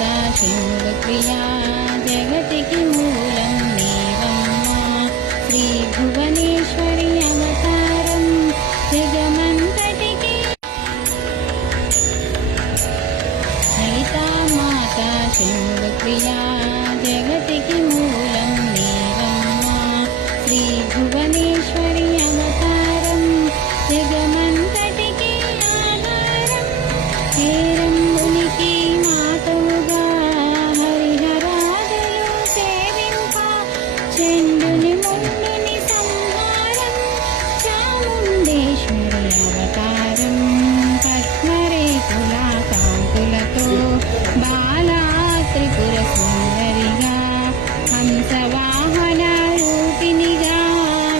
మాతా శివప్రియా జగతికి మూలం నీవమ్మా శ్రీ భువనేశ్వరి అవతారం జగమంతటికి లలితా మాతా శివప్రియా జగతికి మూలం నీవమ్మా శ్రీ భువనేశ్వరి అవతారం జగమంతటికి ఆధారం హేరంబునికి మాతవుగా హరిహరాదులు సేవింప చెండుని ముండుని సంహారం చాముండేశ్వరి అవతారం పద్మరేకుల కాంతులతో బాలా త్రిపుర సుందరిగా హంసవాహన రూపిణిగా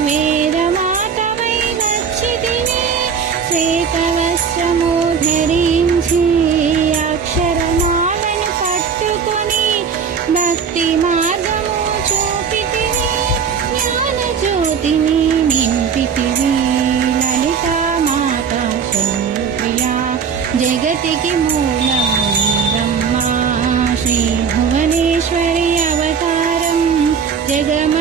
వేదమాతవై వచ్చితివే శ్వేతవస్త్రము ధరించి అక్షరమాలను పట్టుకొని భక్తి మార్గము చూపితివి జ్ఞాన జ్యోతిని నింపితివి లలితా మాతా శివప్రియా జగతికి మూలం నీవమ్మా శ్రీ భువనేశ్వరి అవతారం జగమ